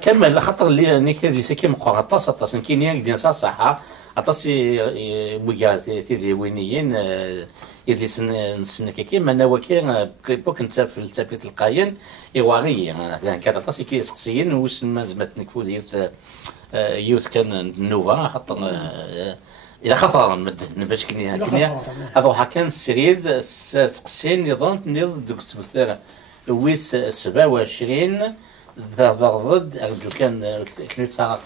كمل خاطر اللي نيك هذه سكي مقرا طاس كاينين ديال صح عطاس ويا تيدي وينيين يدي نسن كيما انا وكي بوك انت في التافيت القاين ايواغي يعني كذا طاس كيسقسيين واش ما زعما نكفو يوث كان نوفا خاطر الى خطر مدن باش كنيا هذا كان السريد سقسين نظام نيض دوك السبثار ويس 27 ضد ارجو كان كنت صارت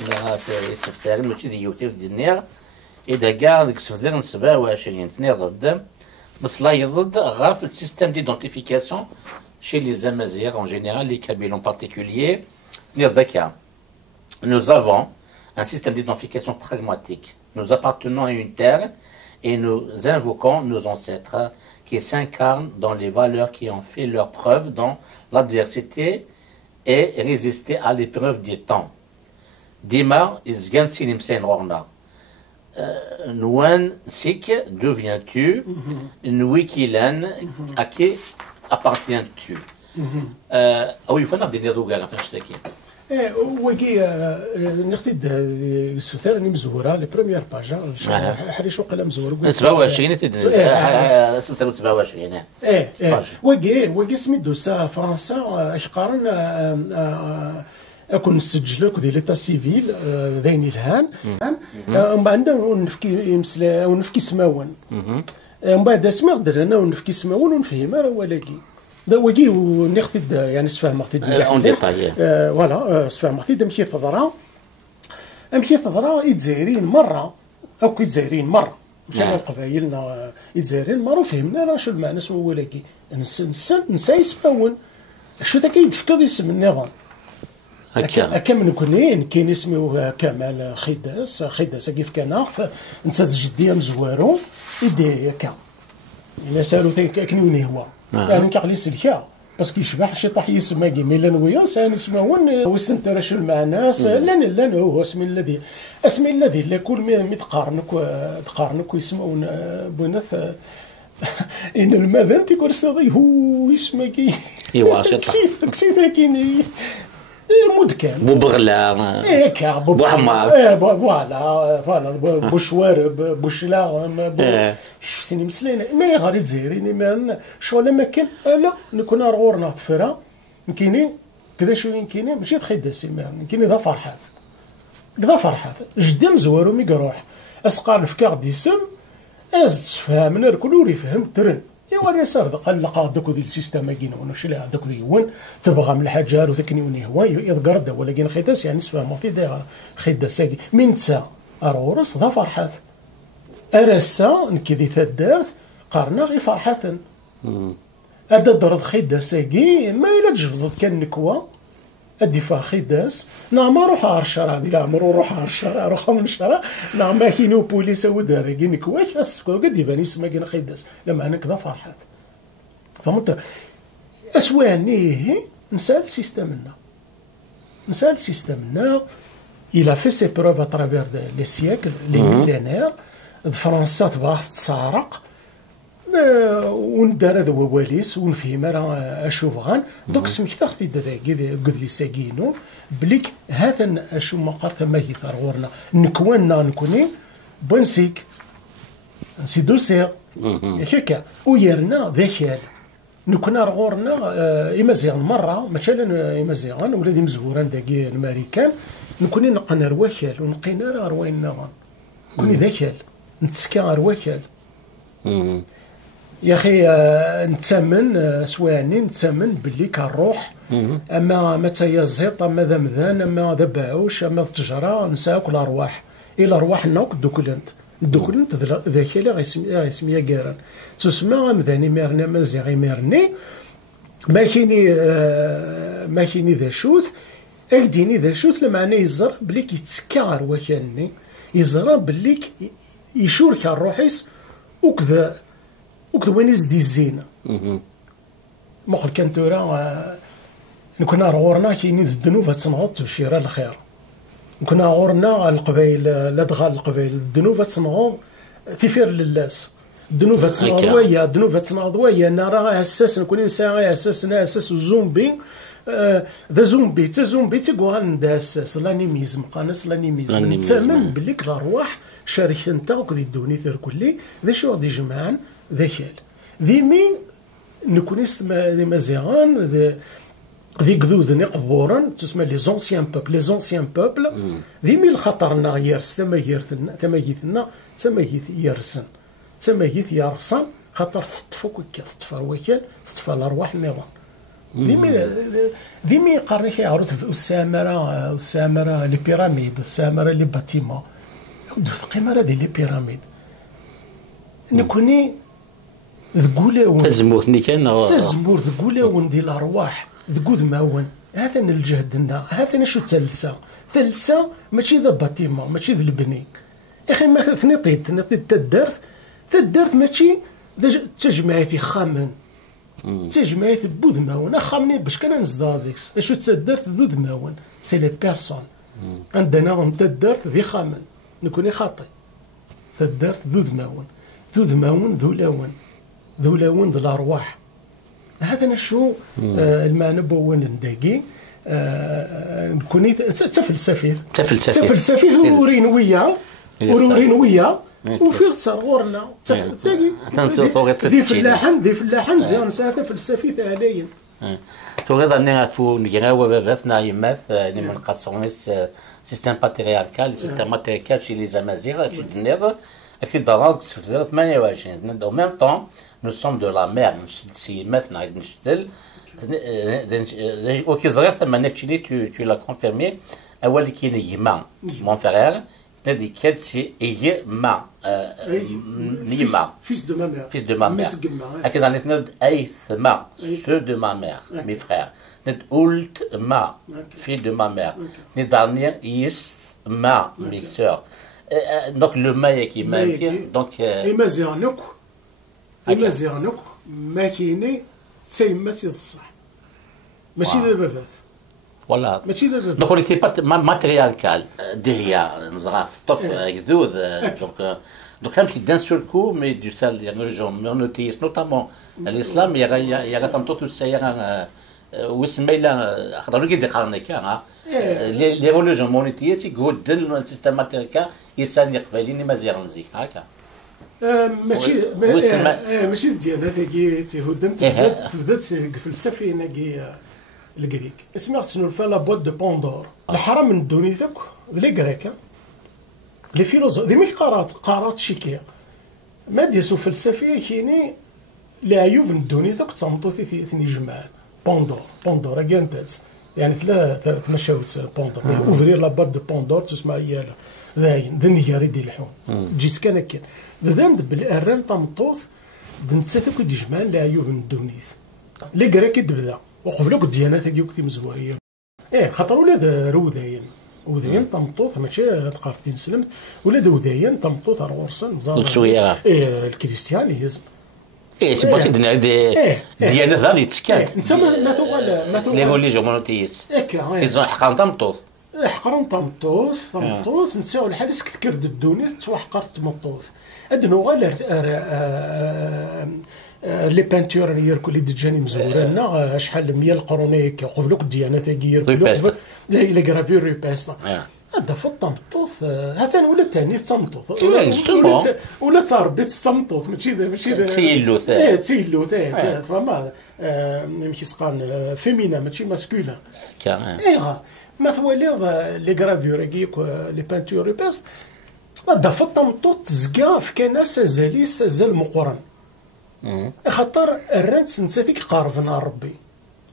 السبثار ماشي ديال يوتيوب ديال النير اذا كاع ديك السبثار 27 ضد بس لا يضد غاف السيستم ديدونتيفيكاسيون chez les Amazirs en général, les Kabyles en particulier. Nous avons un système d'identification pragmatique. Nous appartenons à une terre et nous invoquons nos ancêtres qui s'incarnent dans les valeurs qui ont fait leur preuve dans l'adversité et résisté à l'épreuve des temps. Dima izgan sinim sen orna. Nouan sik, d'où viens-tu? Nouikilan, à qui appartiens-tu? Oui, il faut nous donner des gars, وكي نختي السفر راني مزوره لي بروميير باج حريش وقيلا مزور 27 27 وكي سميتو سا فرنسا احقارن اكون نسجلك ديال ليتا سيفيل ذاين الهان من بعد ونفكي مسلا ونفكي سماون من بعد اسمع درنا ونفكي سماون ونفهم راه ولكن وكي ونختي يعني سفهم مختي اون ديتاي فوالا سفهم مختي مشي تضرا يتزايرين مره او كيتزايرين مره مشى قبايلنا يتزايرين مره وفهمنا راه شو المعنى سوا ولكن نسى يسماون شو تا كيدفكوا اسم النظام هكا من كاين اسمه كمال خداس كيف كان انت جديه مزوارو يدي هكا الا سالو كنوني هو يعني كيعقلي سلكا باسكو يشبح شي طاح يسمى كيما لا نويا سان اسمه وسنت راه شو المعنى لا هو اسمي الذي لا كل ما تقارنك يسمون بنث ان المذن تيقول صدي هو يسمى كي ايوا كسيت كاين مدكان بوبغلا هكا بوحمار فوالا بوشوارب بوشلا شتيني مسلينا ما غادي تزيريني ما شغل ما كان لا نكون غورنا تفرا كاينين كذا شوين كاينين ماشي تخيداسي كاينين ذا فرحات جدي مزوارو مي يروح اسقار نفكا غدي يسم تفهمنا الكل يفهم ترن ايوا راه صار قلق دوك ديال السيستم كاين وانا شي دوك ديون تبغى من الحجار وتكنيوني هو يذكر ولكن خيداس يعني نسفهم في داير خيداس من تسا رورس ذا فرحات ارسا نكدي ثدارت قارنا غير فرحات هذا درد خيداس ما الا تجبد كان نكوا الدفاع خيداس نعم روح عرشرة هذه لا مرو روح عرشرة روح من شرا نعم كينو بوليس ودار كين كواش اسكو قد يبان يسمى كين خيداس لما انا كذا فرحات فهمت اسواني نسال سيستمنا il a fait ses preuves à travers les siècles les millénaires فرنسا تبغى تسارق وندار هذا وواليس ونفهم راه اشو بغان دوك سميتها خدي داكي قد لي ساكينو بليك هذا اشو ما قال ثما هي ثرورنا نكوننا نكوني بنسيك نسي دوسير هكا ويرنا ذاكال نكون غورنا إمازيغ مره مثلا إمازيغ ولادي مزوران داكي الامريكان نكوني نقنا رواكال ونقينا راه رواينا كوني ذاكال نتسكى رواكال يا اخي نتامن سواني نتامن باللي كنروح اما متى يزيط اما ذا مذان اما ذا باعوش اما التجاره نساك الارواح الى ارواح نوك الدوكلنت ذاك اللي غيسميها كاران تسمى مذاني ميرنا مازيغي ميرني ما كايني ذا شوث اكديني ذا شوث المعنى يزرى بلي كيتسكى رواحاني يزرى بلي يشورك الروحيس وكذا وين يزدي الزينه مخل كان تورا نكون غورنا كاينين الذنوب تنغض تبشير الخير نكون غورنا القبائل لا دغال القبائل الذنوب تنغض تفير للاس الذنوب تنغض ويا الذنوب تنغض ويا انا راه اساس نكون انسان اساس الزومبي ذا زومبي تا زومبي تيقوغال نداس سلانيميزم قانس لانيميزم نتامن بليك الارواح شارك انت وكذي الدوني ثير كلي ذا شو غادي يجمعان ذا كال ذيمي نكونيست مزيغان ذي قذوذ قبورا تسمى لي زونسيان بوبل لي زونسيان بوبل ذيمي الخطرنا يرس تمايثنا تمايث يرسن تمايث يرسن خاطر تطفو كي تطفى وكال تطفى الارواح النظام ديمي قريح يعرض السامرة لي بيراميد السامرة لي باتيمون القمارة ديال لي بيراميد نكوني ذكولاون تزموتني كان تزمور ذكولاون ديال الارواح ذكود ماون هذا الجهد لنا هذا شو ثلسة ماشي ذا باتيمون ماشي ذا البني يا اخي ما ثنيطيد تدرت ماشي تجمعي خامن تجمعي بوذ ماون خامني باش كان نزدا ديكس اشو تدرت ذو ماون سي لي بيرسون عندنا تدرت ذي خامن نكوني خاطي تدرت ذو ماون ذو لون ذو الارواح هذا نشو المعنى بون نداقي نكوني تفلسفي ورين ويا وفي تصغرنا ذي فلاحن زين ساعه فلسفي ثانيين تغيظ اني فو نجراو باباتنا يماث ني من قصونيس سيستم باترياركال سيستم باترياركال شي لي زامازيغ شي النظام اكيد ضروري في 28 او ميم طون نو سوم دو لا مير سي مثلا عايز نشتل اوكي صغير ثم نتشيلي تو لا كونفيرمي اول كاين يما مون فرير نادي كاد سي يما نيما فيس دو ما مير اكيد راني نرد ايثما سو دو ما مير مي فرير ند اولت ما في دو ما مير ني دارنير يست ما مي سور دونك لو ما يكي ما دونك إمازيغنوك ما كايني تسيما الصح ماشي دابا فات والله ماشي دابا دونك كي بات ماتريالكال ديريا نزراف طف كذوذ دونك كان كي دان سول كو مي دو سال يعني ريجون مونوتيس نوتامون الاسلام يا تمطوط السياره وسميلا خاطر كي ديقارني كان لي ريليجيون مونوتيس يقول دل السيستم ماتريالكال يسال يقبليني مزيان هكا ماشي الديانه هذيك تيهدم تبدا فلسفي ناقي الكريك اسمها تسنولفا لا بوت دو بوندور الحرام من الدوني ذاك لي كريكا لي فيلوزوف دي مي قارات شيكيا ما ديسو فلسفيه كايني لي عيوب من الدوني ذاك تصمتو ثني جماعه بوندور كانت يعني ثلاث مشاوت بوندور اوفرير لا بوت دو بوندور تسمع هي ذاين ذن ياري ديال الحوم جيت كان كان ذن بالاران طمطوط دنتساتو كي ديجمان لا عيوب من الدونيث لي كراكي تبدا وقبلوك الديانات هاكي وقتي مزوريه خاطر ولاد وداين طمطوط ماشي قارتين سلمت ولاد وداين طمطوط غورسن زار شويه الكريستيانيزم سي بوسي ديانات غادي تسكان انت ما ثقال لي ريليجيون مونوتيس كيزون حقان طمطوط حقرون طمطوط نساو الحال كرد الدونيث توحقرت طمطوط ادنو غير لي بانتور يركو لي دجاني مزورنا شحال 100 القرون قبلوك الديانات يركو لي غرافير ريباست هذا في الطمطوط هذا ولا ثاني الطمطوط ولا تربي الطمطوط ماشي تيلوث تيلوث فما ماشي سقان فيمينا ماشي ماسكولا ايغا ما ثواليض لي غرافيور كيك لي بانتور ريباست هذا في الطمطوط تزكا في كناس زال مقرن خاطر الرانس نساتيك قارفنا ربي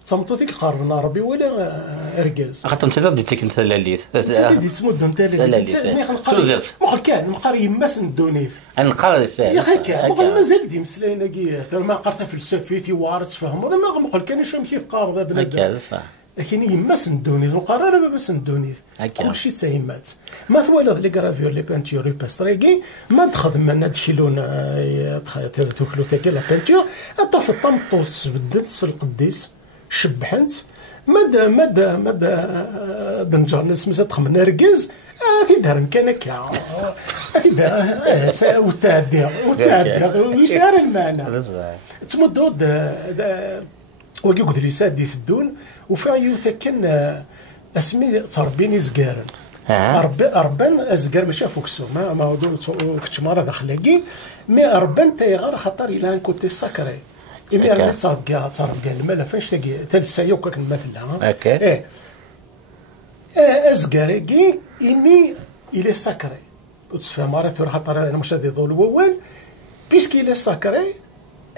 صمتوتيك قارفنا ربي ولا اركاز خاطر انت ديتك انت لاليث دي تمد انت لاليث مخل كان مقار يماس ندونيث نقرا يا اخي كان مازال دي مسلاينا كي ما قرت فلسفيتي وعرفت تفهم ولا ما مخل كان شو كيف قارض بنادم صح لكن يماس ندونيث القرار ما بس ندونيث كلشي تايمات ما ثوالد لي غرافيور لي بانتور ريباستريكي ما تخدم لنا دخلون تخلو تاكي لا بانتور حتى في الطمطوط بدلت القديس شبحنت مادا دنجر سميتها تخمن ركز في دار كان هكا في دار وتعدي ويسار المعنى تمدود وكي قلت لي سادي الدون وفيها يوثا كان اسمي تربيني زكارن ربان ازكار ماشي فوكسو ما هو كنت مرة داخلاكي مي ربان تيغار خاطر الى ان كوتي ساكري إمي أنا تصرف المال فاش تلاقي ثالث ساعة وكاك المثل اوكي أزكاريكي إمي إلي ساكري وتسفى مرة خاطر أنا مش غادي يضل الوال بيسكي إلي ساكري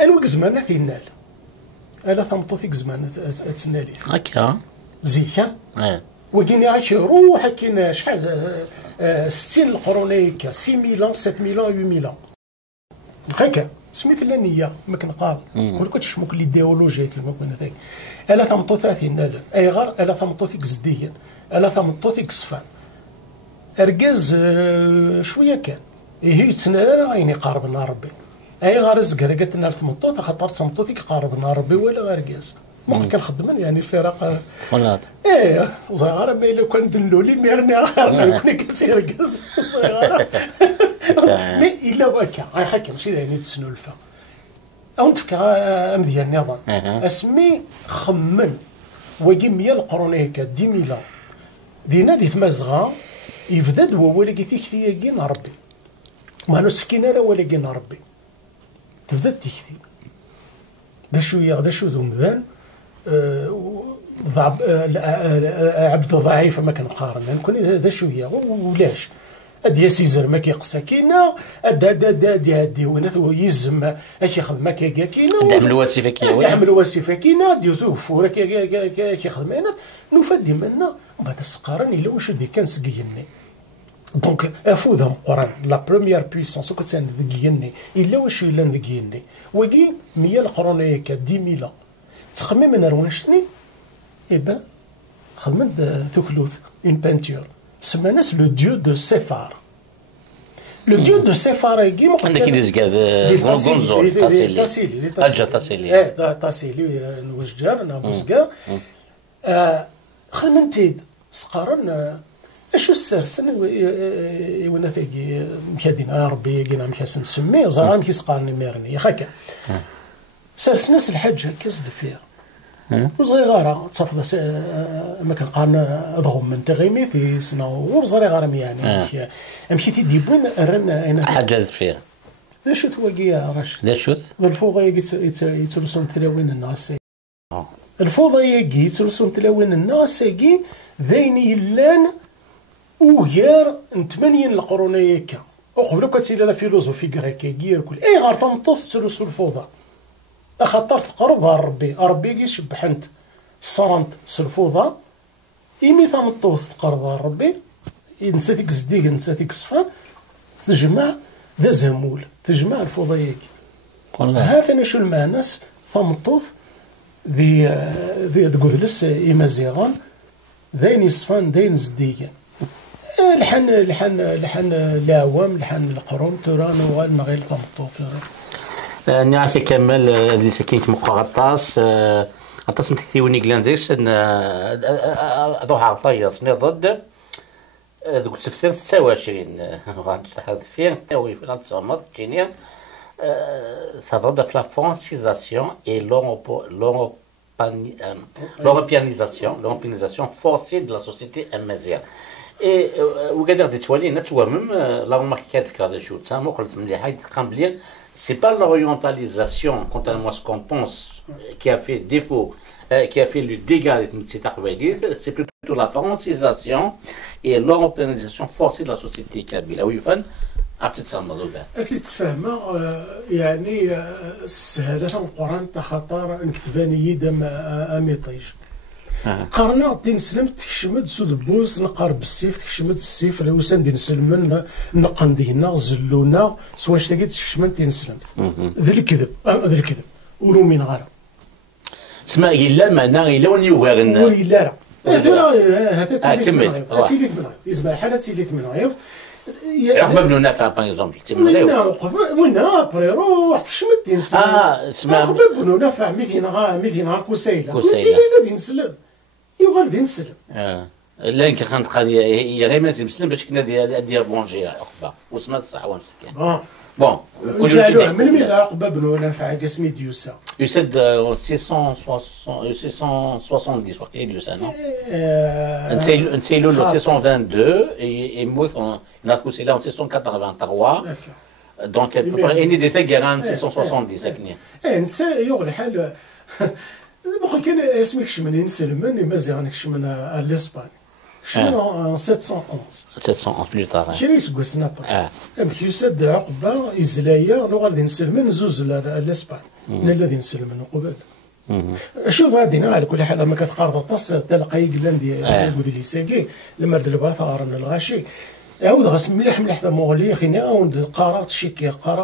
الوك زمان ثينال ألا ثمطوثيك زمان تسنالي هكا زيكا وكيني روح كاين شحال 60 القرونيك 6000 7000 8000 هكا سميت النية ما كنقال كل كنت شموك الايديولوجيا كما كنا ذاك الا ثمطو 30 اي غار الا ثمطو فيك زديا الا ثمطو فيك صفان اركاز شويه كان هي تسنى غيني قاربنا ربي اي غار زكر قالت لنا ثمطو خاطر ثمطو فيك قاربنا ربي ولا اركاز ما كنخدم يعني الفرق ولا صغيره ما الا كان دلولي ميرني كنا كنسير كاز صغيره مي الا وكا هكا ماشي يعني تسنو الفا او نتفكر مزيان نظام اسمي خمن وكي 100 القرون هكا 10000 دينا دي تمازغا يفدد هو ولا كي تكفي كينا ربي ما نسكينا راه ولا كينا ربي تبدا تكفي دا شويه دا شو ذو مذان عبد ضعيف ما كنقارن نكون هذا شويه ولاش ادي سيزر ما كيقسا كينا دي ونات يزم اش يخدم كيا كينا دعم الواسفه كيا دعم الواسفه كينا دي توفور كيخدم انا نفدي منا وبعد السقارن الا واش دي كان سقيني دونك افوذهم قران لا بروميير بويسونس كتسان دقيني الا واش الا دقيني وكي 100 القرون كا 10000 تخمم من رونشني إبا خدمت ثكلوث اون بانتور سماناس لو ديو دو سيفار لو ديو دو سيفار كيما عندك كيديز كاد غونزول تاسيلي الجا تاسيلي تاسيلي نوجار انا بوزكار خدمتيد سقارن اشو السرسن وانا فيكي مكادين ربي كينا مكاسن نسميه وزعما كيسقارني ميرني هكا سرسناس الحاجه كاز فيها وصغيره تصافد ما كنقارن ضغم من تغيمي في سنه وصغيره يعني امشي تيدي بون رن حاجه فيها ذا شوت واقيا راشد ذا شوت الفوضى يترسون تلاوين الناس الفوضى يترسون تلاوين الناس ذين يلان وغير 8 القرون هكا وقبل كتسير لا فيلوزوفي كراكي كل اي غير تنطف ترسو الفوضى خاطر تقربها ربي كيشبح انت الصرنت سلفوضه إيمي ثمطوث تقربها ربي نسى ديك زديك نسى ديك الصفان تجمع ذا زمول تجمع الفوضيك هذا شو المعناس ثمطوث ذي تقولس إمازيغان ذين يصفان ذين زديك لحن لاوام لحن القرون تران والمغيل ثمطوث نعرف كمل هذه سكين مقاطاس عطاس نتكيوني كلانديس ضوء عطايا صني ضد ذوك سبتين 26 غنتحدث فيه وي في نتصمت جينيا ضد في لا فرانسيزاسيون اي l'européanisation forcée de la société amazienne. Et وقادر دي توالي نتوامم لا مارك كاد في هذا شو تسامو قلت مليحه تقام بلي c'est pas l'orientalisation contrairement à ce qu'on pense qui a fait défaut qui a fait le dégât de cette arabie, c'est plutôt la francisation et l'européanisation forcée de la société kabyle. Oui fan أتتسمى ذولا. تتفهم يعني سهلة القرآن تخطر نكتباني يدم أميطيج. قرنا دين سلمت تكشمد سود بوز نقارب السيف تكشمد السيف لو سان دين سلمن نقندينا زلونا سواش تاكي تكشمد دين سلمت. ذا الكذب ذا الكذب ورومين غارة. تسمى إلا معناه إلا ونيوغن. ولا هذا تيليت من غير. تيليت من غير. يسمع حالة تيليت من غير. عقب بنو نافع باغ اكزومبل منا ابري روح تكشمد دين سلم اسمع عقب بنو نافع مثينا كوسيله كوسيله دين سلم يغال دين سلم لا يمكن كانت قضيه هي غير مازال مسلم باش كنا ديال بونجي عقبه وسمات الصح واش كان بون جعلوها من ميلا عقبه بن نافع قسمي ديوسا يسد 670 وقت يوسا نو نتسيلو 622 يموت ناتكو سيلا 683 دونك اني دي تاكيران 670 ساكنين انت يوغ الحال بقول كان اسمك شمن نسلمن مازال شمن الاسبان شنو 711 بلو طار شنو يسقوا سنابر امشي يسد عقبه يزلايا لو غادي نسلمن زوز الاسبان الذي نسلمن قبل شوف هادي على كل حال ما كتقارض طاس تلقى قلان ديال لي ساكي لما رد البثار من الغاشي عاود غاس مليح مليح ثم مغلي خينا عاود قرات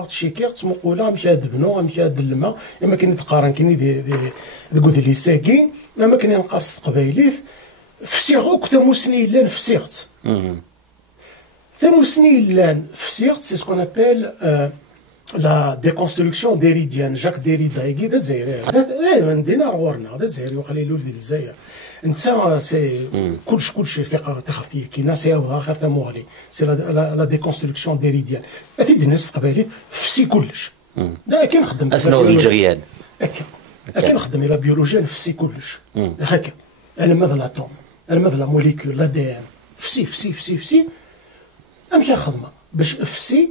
شيكي تمقولا مشى هاد بنو مشى هاد الماء اما كاين تقارن كاين دي لي ساكي ما كاين نقارص قبايليت فسيغ ثموسني لان فسيغت ثموسني لان فسيغت سي سكون ابيل لا ديكونستركسيون ديريديان جاك ديريدا يقيد الجزائر من دينار غورنا هذا الجزائري وخلي ولد الجزائر انت سي كلشي تخرتي كاينه سي اخر ثموغلي سي لا ديكونستركسيون ديريديان اتيد الناس قبايليت فسي كلش كي نخدم اسنو الجريان كي نخدم الى بيولوجيا نفسي كلش هكا انا مثل اتوم انا مثل موليكول لا دي ان فسي امشي خدمه باش فسي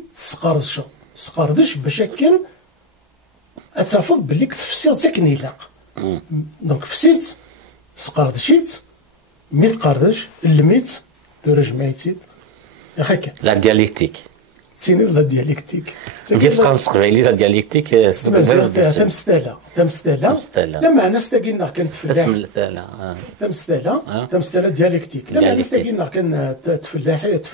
تسقردش باش كان اتفض باللي تفسير تكني لاق دونك فسيت سقردشيت مي تقردش الميت ترجميتي هكا لا دياليكتيك تيني لا دياليكتيك كيف تخلص قبيلي لا دياليكتيك تمستالا لا معنى استاكينا كانت في اسم الثالة تمستالا دياليكتيك لا معنى استاكينا كان تفلاحيت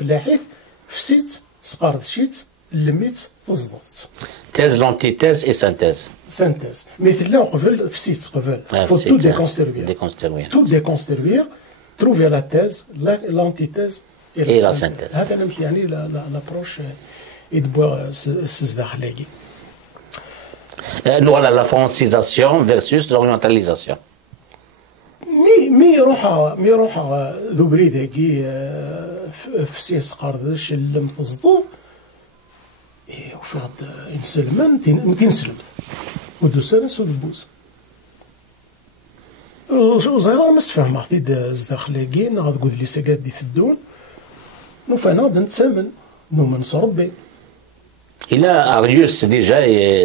فسيت سقردشيت لميت تزدط تيز لونتيتيز اي سانتيز مثل لا قبل فسيت قبل faut tout déconstruire trouver la thèse l'antithèse et la synthèse هذا نمشي يعني لابروش يدبوا السزداخلاقي nous voilà la francisation versus l'orientalisation مي روح ذو بريداكي فسيس قردش اللي تصدو وفي هاد نسلمن تنسلمت ودوسانس ودبوز وزغير ما سفهم عطيد زداخلاقين غتقول لي ساكاد دي الدول نوفانا نتسامن نومن صربي Il a Arius déjà,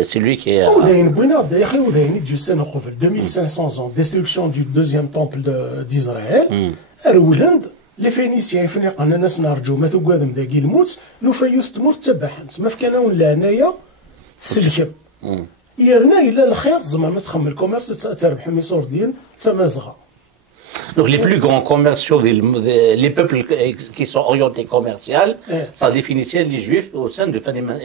c'est lui qui est. وداين ديوسان قبل 2500 ans destruction du deuxième temple d'Israël أرولند لي فينيسيان فنيقنا ناس نرجو ما تقادم داكي الموت نوفا تمر تباحنت ما فكان ولا هنايا تسلكم يرنا الى الخير زعما ما تخمم الكوميرس تربح ميسور ديال تمازغه. Donc les plus grands commerciaux, les peuples qui sont orientés commercial, ça définissait les juifs au sein de Faniman.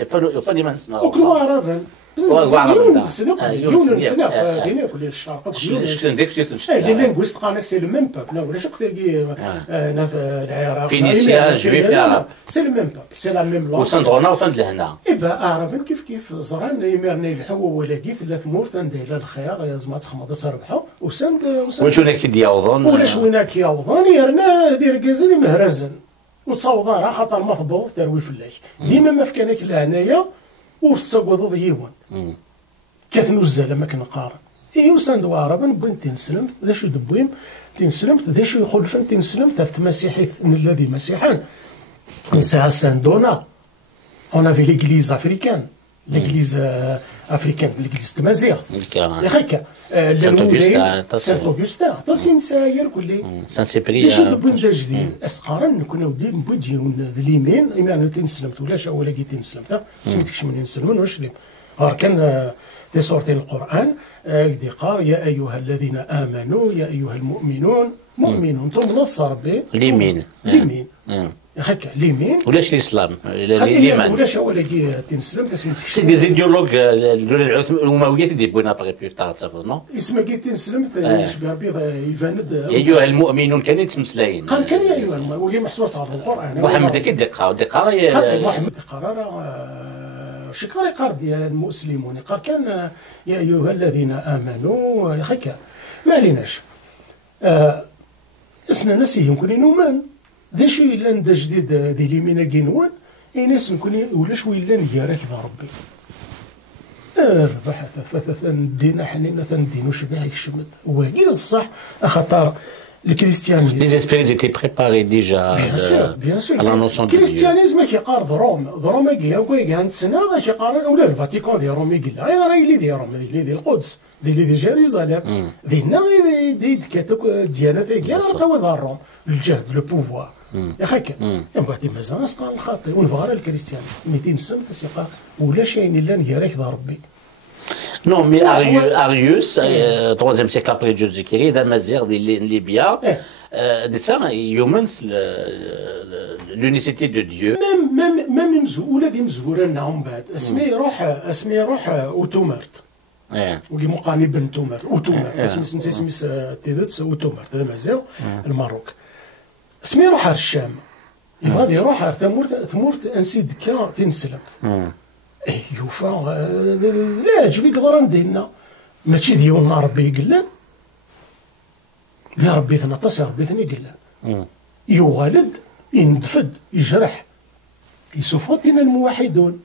Les linguistes c'est le même peuple. Phéniciens, juifs et arabes. C'est le même peuple, c'est la même langue. Au sein de Rona, au sein de l'Hana. Eh bien, arabes, كيف زران يمرني الحوا ولا كيف لا ثمور ثندير الخيار لازم تخمض تربحوا وسند واش هناك ياوضون ولاش هناك ياوضون يرنا دير كازن مهرزن وتصاوض راه خاطر مفضوض تروي فلاش ديما ما فكانك لهنايا وتصاوضوا يهون كثنوزه لما كنقارن وسند عرب نبغي تنسلم ذا شو دبويم تنسلم ذا شو يخلفن تنسلم تفت مسيحي من الذي مسيحان نساها ساندونا on avait l'église africaine l'église africaine l'église تمازيغ هكا Saint-Augustin تصين ساير كلي Saint-Cyprien شو دبويم دا جديد اسقارن كنا ودي نبديون اليمين انا تنسلمت ولاش ولا كي تنسلمت سميتكش من نسلمون واش لي كان في سورة القرآن دي قال يا أيها الذين آمنوا يا أيها المؤمنون مؤمنون ثم نص ربي ليمين هكا ليمين ولاش الإسلام الإيمان ولاش هو اللي تنسلم تسميتك سي دي زيديولوج الأموية دي بوين أبغي بيو تعرف نو اسمه كي تنسلم شبه بيض يفاند يا أيها المؤمنون كان يتمسلاين قال كان يا أيها المؤمنون وهي محسوبة صار القرآن محمد كي دقة محمد قرار شكرا قرد يا المسلمون قال كان يا أيها الذين آمنوا هكا ما عليناش اسنا ناس يمكن ينومان ذا شي لان دا جديد دي ليمينا كينوان ناس نكون ولاش ويلا نجارك ذا ربي ربح ندينا حنينه تندينو شبه يشمت واكيد الصح خاطر الكريستيانيزم Les esprits étaient préparés déjà bien sûr à la notion de Dieu. الكريستيانيزم كيقارض روما كيا هاد السنه كيقارض ولا الفاتيكان ديال روما يقول راه اللي ديال روما اللي ديال القدس اللي ديال جيروزاليم دينا دي كاتوك ديانات كاع راه ذا روم الجهد لو بوفوار يا خاك من بعد مازال نسقى الخاطئ ونفغر الكريستيانيزم 200 سنه تسقى ولا شيء الا نهارك ذا ربي. Non, mais Arius, 3e siècle après Jésus-Christ, Damazir, Libya, l'unicité de Dieu. même ولاد مزورنا من بعد اسمي يروح اوتومرت ولي مقاني بن تومر اوتومرت اسمي تيدت اوتومرت هذا مازال الماروك اسمي يروح الشام غادي يروح ثمورت انسيد كا تنسلمت يوفا لا جبي قدر ندينا ماشي ديالنا ربي يقلان لا ربي ثنطس ربي ثني قلان يوالد يندفد يجرح يسوفوتنا الموحدون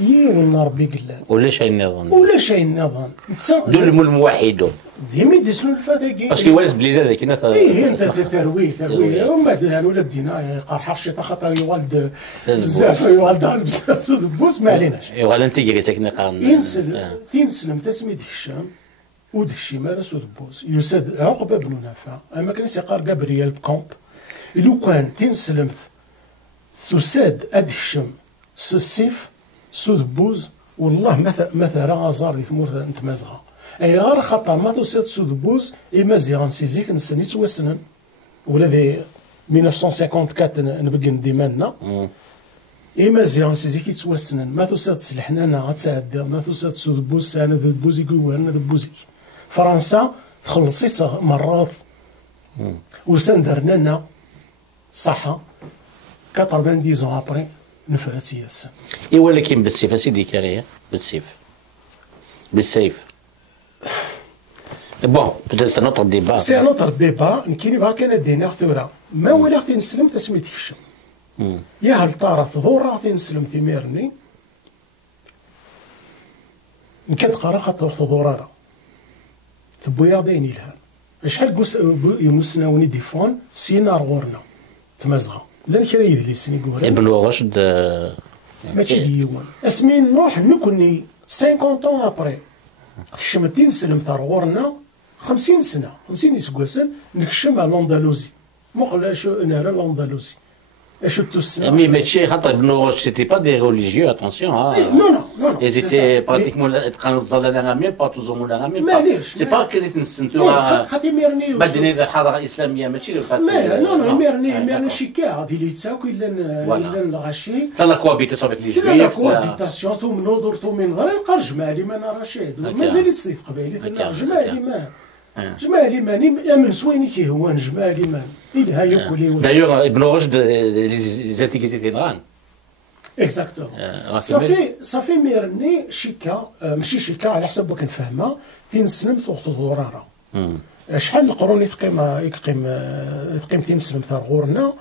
يولنا ربي قلان ولا شيء النظام دول الموحدون ديما يدسلوا الفاتاكي باسكو والد بلي هذاك انت تروي ومن بعد ولاد دينا قرحه الشيطان خاطر يوالد بزاف يوالد بزاف بوس ما عليناش ايوا انت قريت ساكنه قارن تينسلم تسميت هشام ود الشمال ود بوز يسد عقبه بن نافع اما كان يقار جابرييل بكومب لو كان تنسلم تساد اد هشام السيف سود بوز والله مثلا غازار في ثمور نتمازغه اي غير خاطر ما توصيت سود بوز مزيان سيزيك نسني توسنن ولا ذي 1954 نبقى نديمالنا مزيان سيزيك يتوسنن ما توصيت سلحنا غتساعد ما توصيت سود بوز انا ذو بوزيك وانا ذو بوزيك فرنسا تخلصيت مرات وسندرنا لنا صح 90 ابري نفرات ياسا ايوا ولكن بالسيف اسيدي كاريه بالسيف بون بوتيت سي نوتر ديبا سي نوتر ديبا نكيني بها كان دينا ثورة ما ولا غادي نسلم تسميت هشام يا هل طارت ثورة غادي نسلم ثميرني نكاد قرا خاطر ثورة تبويا داين الهام شحال يمسناوني ديفون سينا غورنا تمازغه لا كرا يدلي سني يقول ابن رشد ماشي ديوان اسمي نروح نكوني 50 طون ابري خشمتين سلم ثار غورنا 50 سنه 50 سكواسن نكشم على الاندلسي مقلا شو نهار الاندلسي اشو السنه مي ماشي خاطر ابن رشد سيتي با دي ريليجيو اتونسيون نو ils étaient pratiquement كانوا تظللنا مي با تزومونا مي معليش سي با كريت نسنتو خاطي ميرني بعدين الحضاره الاسلاميه ماشي فات نو ميرني شيكا دي لي تساكو الا الغاشي لا كوابيتاسيون افيك لي جويف لا كوابيتاسيون ثم نوضر ثم من غير القر جمالي ما رشيد مازال يتصيف قبيلي جمالي ما جمالي ماني من سويني كيهوان جمالي مان إلها ياكل دايوغ ابن رشد لي زاتيكيتي تينغان اكزاكتومون صافي ميرني شيكا ماشي شيكا على حسب ما كنفهمها تينسلم توخت ضراره شحال القرون يقيم تينسلم ثار غورنا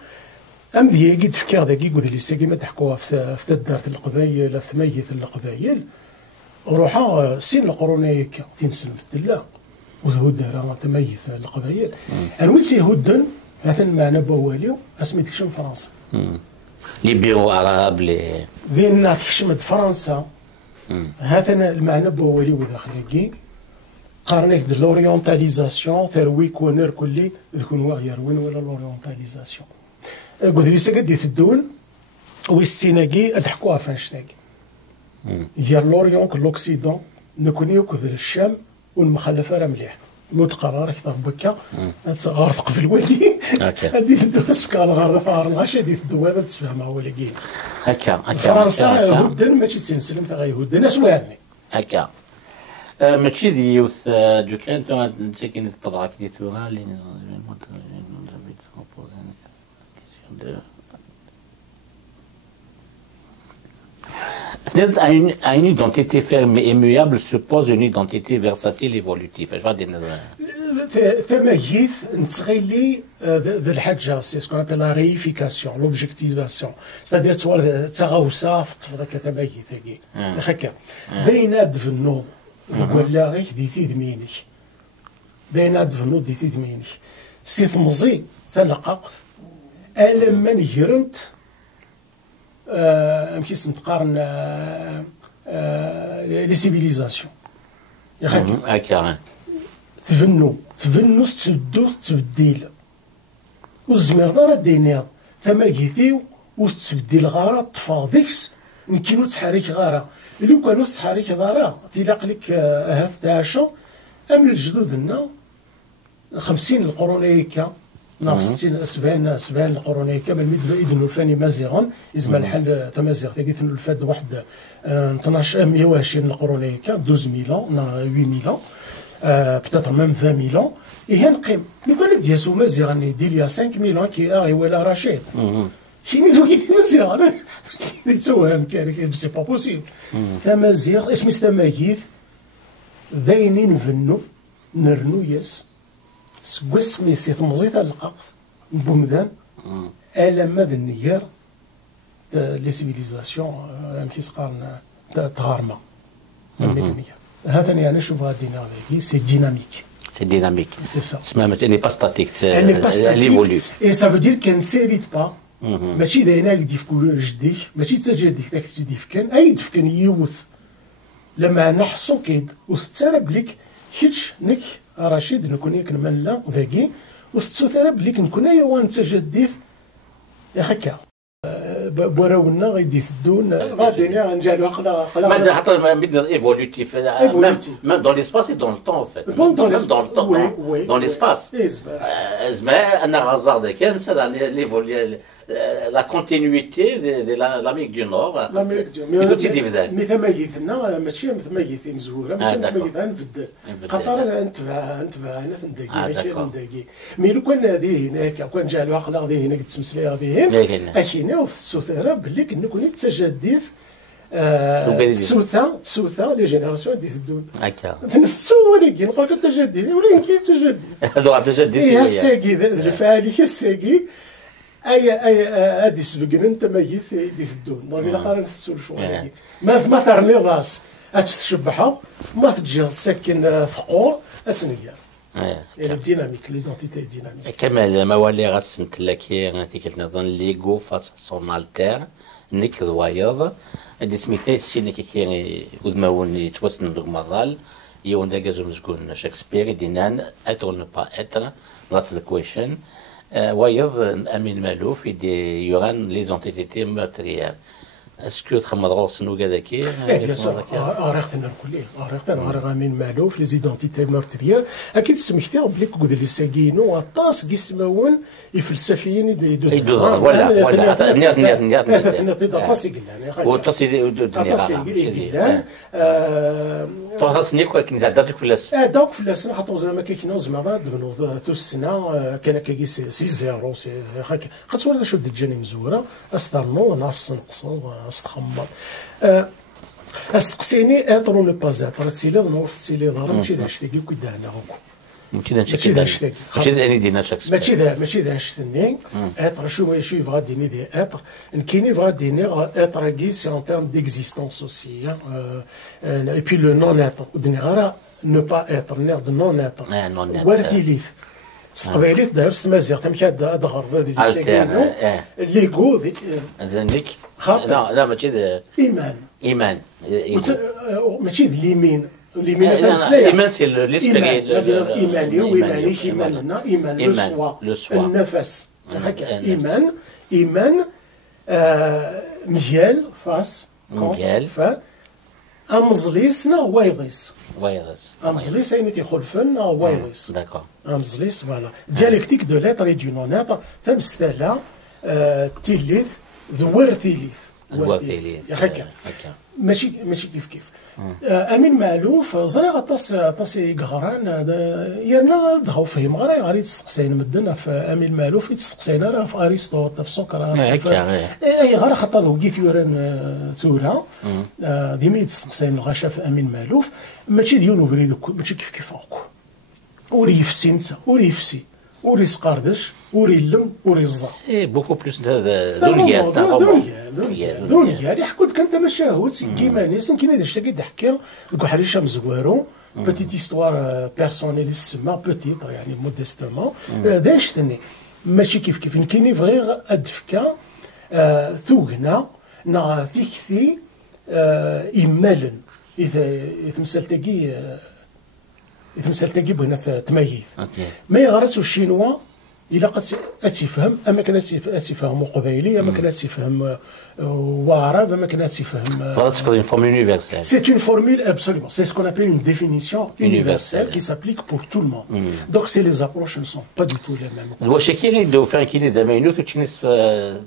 ام ذي قد فكر ذاك يقول لي ساكي ما تحكوها في الدار في القبايل في ميت القبايل روحا سين القرون هيك تينسلم في التلا وذهود راه تميت القبايل الويت يهودن هذا المعنى بواليو اسمي تكشم فرنسا لي بيرو عرب لي ذينا تكشمت فرنسا هذا المعنى بواليو داخلي قارنيك د لوريونتاليزاسيون تروي كونر كلي ذكون يروين ولا لوريونتاليزاسيون قلت لي سكدي في الدول والسيناكي ادحكوها فانشتاكي هي لوريون لوكسيدون نكون ياكل الشام والمخلفه راه مليح متقرر اكثر بكا غارفق في الوالي هذه تدرس في الغرف الغاش هذه الدوابه تفهمها ولكن هكا فرنسا هودن ماشي تنسلم ثغا يهودن اسواني هكا ماشي دي يوث جوكرين تو ساكن الطبعه كي ثورا اللي À une identité ferme et immuable suppose une identité versatile et évolutive. Je vais dire. ثماجيث نتغيلي ذا الحاجه سي سكون ابل لا ريفيكاسيون لوبجيكتيفاسيون ستادير تغاوسا تفضل ثماجيث هكي هكا بين دفنو ولا غير دي تيدمينك بين دفنو دي تيدمينك سي ثمزي ثلققت ألما نهرنت مكيس نتقارن لي سيفيليزاسيون يا خاكي تفنو تسدو تبديل والزمير دار دينير ثما كيثيو وتبديل غارة طفا ديكس نكينو تحريك غارة لو كانو تحريك غارة تلاق لك هاف تعاشو أم الجدودنا 50 القرون هيكا ناقص 60 70 القرون هيكا من ميدلو إذن الفاني مازيغون إزما الحل تمازيغ تاكيث الفاد واحد 120 القرون هيكا 12000 8000 peut-être même 20 000 ans et نقيم لو كان دياسو مزيغ ديال يا 5 000 ans كي ولا رشيد كاين دوك مزيغ يتوهم كان سي با بوسيبل تمازيغ اسمي تمايث ذاينين فنو نرنو ياس سكوس مي سي تمزيط القاق بومدان الا ذا النيار لي سيفيليزاسيون كيس قارن تغارمه هذا يعني نشوف هذا الديناميك سي ديناميك سي ديناميك سي سا تسمى elle n'est pas statique elle évolue et ça veut dire qu'elle ne s'hérite pas ماشي داينا يديف كل جديك ماشي تجديك داك تديف كان اي ديف كان يوث لما نحسو كيد وتترب لك كيتش نك رشيد نكون ياك نملا ذاكي وتترب لك نكون يوان تجديف يا خكا بوراونا غيدي تدون غادي نجالو قلا حتى بدنا ايفولوتيف même dans l'espace et dans le temps en fait même dans le temps dans l'espace زعما ان غازارد كان la continuité de l'Amérique du Nord مي ثمايثنا ماشي ثمايثين مزهوره ماشي ثمايثنا نبدل خاطر انتبه انا نداكي مي لو كان هذه هناك كان جا العقل هذه هناك تسمسليها بهم اكينا وفي السوثره باللي كنكون تجديد تسوثا لي جينيراسيون دي تدون هكا نفسو ولكن نقول لك التجديد ولكن كاين تجديد هذا التجديد هي الساقي الفعاليه الساقي اي هادي سبقنا انت ميت دي تدون دونك الا قرا نفسو شويه ما ثرني راس تشبحها ما تجي تسكن ثقور تنيا الديناميك ليدونتيتي ديناميك كمال موالي غاس نتلاكي غادي كنظن ليغو فاس سون التير نيك وايض هادي سميتها السيني كي ودماون يتوسن دوك مظال يون داكازو مسكون شكسبير دينان اتر نو با اتر ذاتس ذا كويشن وايض امين مالوف يدي يوران لي زونتيتي ماتريال اسكو تخمض غوصنو كذاكي بيان سور ريختنا الكل ريختنا امين مالوف لي زيدونتيتي ماتريال اكيد سمحتي بلي كود لي ساكينو اطاس كيسماون الفلسفيين يدو ولا نعطي طاس يقلان وطاس يقلان طاس نيكو لكن داك فلاس داك فلاس خاطر زعما كيكنو زعما دبنو تو السنه كان كي سي زيرو سي خاطر ولا شو دجاني مزوره استرنو ناس نقصو استخمر استقسيني اترو نو بازات رتيلي نور تيلي ضرب ماشي داك شتي كي دانا هكا ماشي داك شتي ماشي داني دينا شكسبير ماشي داك شتني اتر شو فغا ديني دي اتر نكيني فغا ديني اتر كي سي ان تيرم ديكزيستونس اوسي اي بي لو نون اتر ودني غير نو با اتر نير دو نون اتر ورثيليف استقباليت داير ستمازيغ تمكاد ظهر هذه الساكينو ليغو ذنك لا ماشي ايمان ماشي اليمين الايمان سي ليسبيري ايمان لو سوا النفس هكا ايمان مجيال فاس مجيال امزليسنا وايغيس امزليس يعني تيخل فن وايغيس داكور امزليس فوالا ديالكتيك دو ليتر اي دو نون ليتر فمستاهله تيليث ذورثيليث هكا ماشي كيف امين مالوف زريغ طاس يقهران يانا دغاو فهم غير تستقسين مدن في امين مالوف تستقسين راه في ارسطوط في سقراط اي غير خاطر وقيت يوران ثورا ديما تستقسين الغاشا في امين مالوف ماشي ديالو بريدو ماشي كيف هاكو وري يفسي نتا وري يفسي وري سقاردش وري اللم وري الزضر. سي بوكو بلوس دنيا اللي حكوت كانت مشاهد كيما ناس كاين هذا الشيء كيحكي الكحري شام زوارو بوتيت هيستوار بيرسونيل السما بوتيت يعني موديستومون داش ثاني ماشي كيف كاينين فغيغ ادفكا ثوغنا نا ثيكثي إمالا إذا مسالتاكي بغينا تميز ما يغرسو الشينوا إلا قد أتفهم أما كان أتفهم قبيلي أما كان أتفهم وعرب أما كان أتفهم. C'est une formule universelle. C'est une formule absolument. C'est ce qu'on appelle une définition universelle qui s'applique pour tout le monde. Donc les approches ne sont pas du tout les mêmes. واش كاين دو فان كاين دابا ينوث تشنس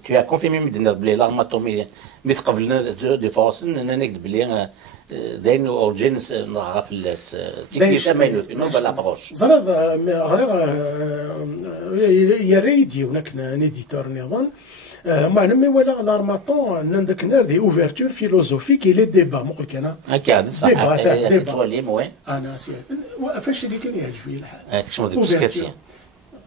tu as confirmé مدينا بلي l'armatomie مثل قبل دي فاصل انا نكتب بلي داين اورجين نعرف الناس تكنيك امينوث نو بالابروش زرد غير يا ريديو نكنا نيديتور نظن معنا مي ولا لارماتون ندك نار دي اوفرتور فيلوزوفيك لي ديبا مقول انا هكا صح ديبا وين انا فاش اللي كان يعجبني الحال شنو ديك السكاسيون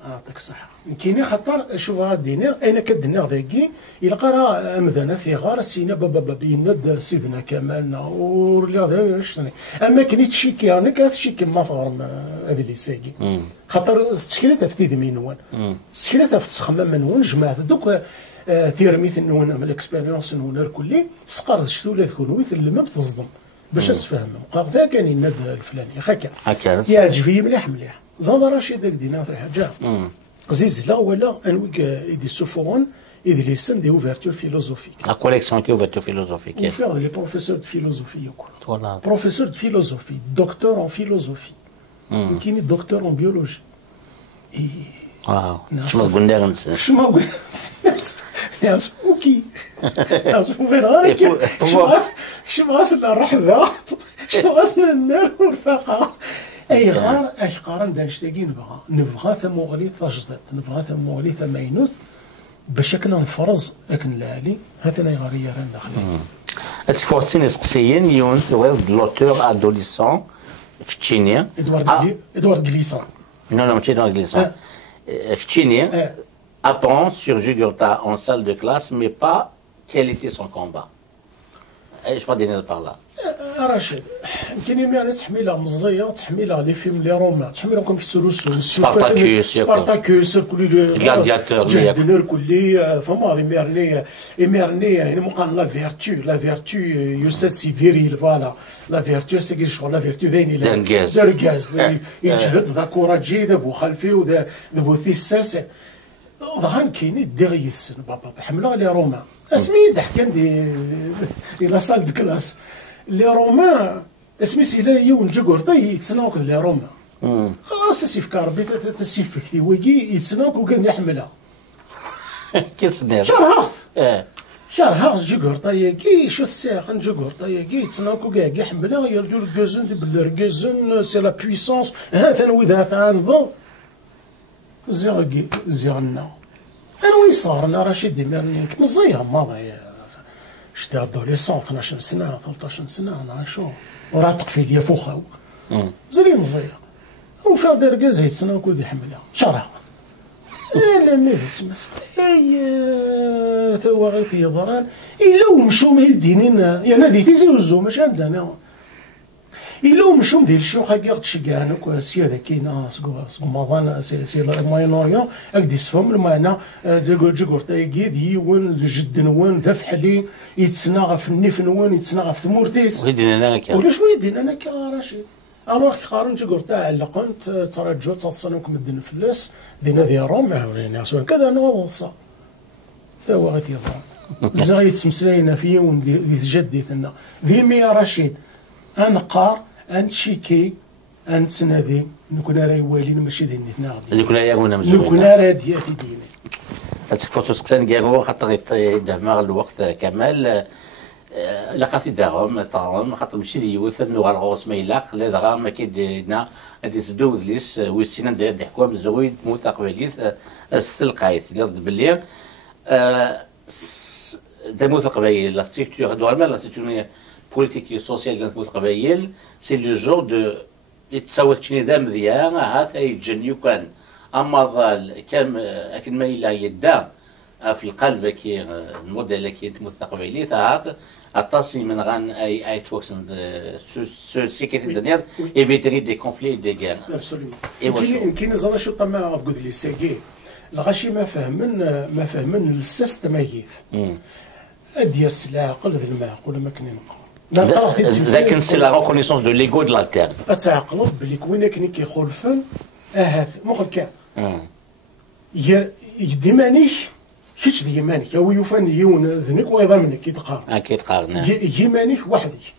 يعطيك الصحة. كاينين خاطر شوف غادينا انا كدنا ذاكي يلقى راه مثلا ثغار سينا بابا بيند سيدنا كمالنا ورلي غادي شنو اما كاين تشيكي انا كتشيكي ما فارم هذا اللي ساكي خاطر تشكيلات في تيد منون تشكيلات في تخمم منون جماعه دوك ثيرميث نون من الاكسبيريونس نون الكلي سقارد شتو كون ويث اللي ما بتصدم باش تفهم قال ذا كان يند الفلاني هكا يعجبني مليح زاد رشيد داك دينا في الحاجه قزيز لا ولا انويك يدي سوفون يدي لي سن دي اوفرتور فيلوزوفيك لا كوليكسيون كي اوفرتور فيلوزوفيك وفيغ لي بروفيسور دو فيلوزوفي يكون بروفيسور دو فيلوزوفي دكتور اون فيلوزوفي كايني دكتور اون بيولوجي واو شنو قلنا غنس شنو قلنا يا سوكي يا سوكي شنو غاسنا الرحبه شنو غاسنا النار والفاقه اي غار اش قارن دانشتاكي نبغى ثموغلي فاجزات نبغى ثموغلي ثماينوث باش كنا نفرز اكن لالي هاتنا يغاري راه داخلين هاتك فورسين سقسيين يونس لوتور ادوليسون تشينيا ادوارد غليسون non ماشي ادوارد غليسون تشينيا apprend sur Jugurtha en salle de classe mais pas quel était son combat. ايش غادي par là رشيد يمكن يعني تحميلها مزيه تحميلها لي فيلم لي رومان تحميلها كون كيتسولو سبارتاكيوس كل جادينر كل فما يمرني يعني مقارن لا فيرتو يوسات سي فيريل فوالا لا فيرتو سي شغل لا فيرتو ذيني دركاز يجهد ذا كوراجي ذا بو خلفي وذا بو ثيساس ظهر كاين ديغ يسن بابا حملها لي رومان اسمي ضحكان دي لا سال دو كلاس لي رومان اسميس الى يوم جوغورتا يتسناوك لي رومان خلاص سيفكار بي تسيف كي ويجي يتسناوك وكان يحملها كيسنير شرها جوغورتا يجي شو الساخ جوغورتا يجي يتسناوك وكاع يحملها يردو الكوزن دي بالركوزن سي لا بويسونس هذا وذا فان زيغنا انا وين صار انا رشيد ديميرني مزيه ماضي شتي ادوليسون 12 سنه 13 سنه انا شو وراه تقفيل يا فوخاو زري مزيه وفيها دار كاز يتسنى وكود يحملها شرح لا ما بسمس اي ثوا غير في ضران الا ومشوا يدينين يا نادي تيزوزو ماشي عندنا الا ومشوا ديال الشيوخ هكا تشكانك واسيا ذا كاينه سكوماضان سي الماين اوريون اكدي سفهم المعنى جوغورتا يكيد يون جد نوان ذا فحلي يتسنى غف النيف نوان يتسنى غف ثمورتيس ويدين انا كا ولا شويه يدين انا كا رشيد الوغ كيقارن جوغورتا علقنت تراجعوا تصنوك مدن فلاس دينا ذي روما ورينا سواء كذا نوصا هو غادي يضرب زايد تمسلاينا في ون يتجدد ذي مي رشيد انقار انشيكي انتسنادي نكون راه والين ماشي ديننا غادي نكون راه هنا مزوين نكون راه ديالي ديني هاتك فوتو سكسان كاعو خاطر يدمر الوقت كمال لقات داهم طاهم خاطر ماشي ديوث نوغ الغوص ما يلاق لا دغا ما كيدنا هادي تدوذ ليس ويسينا ندير حكومه مزوين تموت قباليس السلقايت قصد باللي تموت القبايل لا ستركتور نورمال لا ستركتور politique et sociale dans notre pays, c'est le genre de يتصور كشني ذا مذيان هذا يتجن كان اما ظل كان اكن ما الا يدا في القلب كي الموديل كي المستقبلي هذا التصي من غان اي توكسن سيكيتي الدنيا ايفيتري دي كونفلي دي غير يمكن زاد شو طما غتقول لي ساكي الغاشي ما فهمن السيست مايف ادير سلا عقل ذي المعقول ما كان ينقر لكن سي لا ريكونيسونس دو ليغو دو لالتير اتعقلوا بلي كوين كني كيخولفن مخل كان يديمانيك كيتش ديمانيك او يوفان يون ذنك ويضمنك كيتقار كيتقار يمانيك وحدك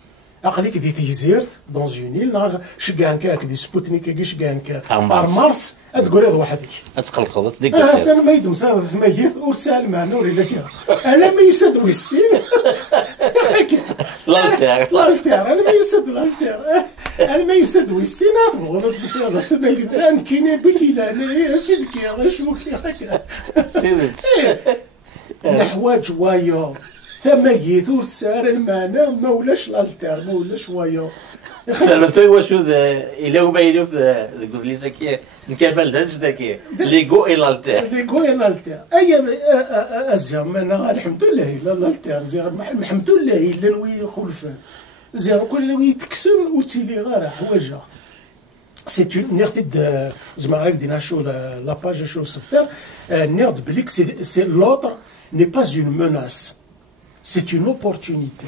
عقليك دي تيزيرت دون زونيل شكان كاك دي سبوتنيك كي شكان كاك مارس تقول هذا وحدك تقلقل ديك انا ما يدوم صار ما يف وتسال معنا ولا كذا انا ما يسد ويسين لالتير انا ما يسد لالتير انا ما يسد ويسين غلط بس هذا ما الانسان كاين بكي لا انا سيدك يا شنو كي هكا سيدك الحوايج وايا ثم يثور تسار المعنى ما ولاش لالتير ما ولاش وايا فهمت واش الا هو باين قلت لي زكي نكمل دنج ذاكي ليغو اي لالتير ليغو اي لالتير اي ازيام انا الحمد لله الا لالتير زين الحمد لله الا نوي خلفان زين كل وي تكسم وتيلي غير حوايج سي نيرتي زعما راك دينا شو لا باج شو سفتر نيرد بليك سي لوتر ني با اون موناس سي اون اوبورتونيتي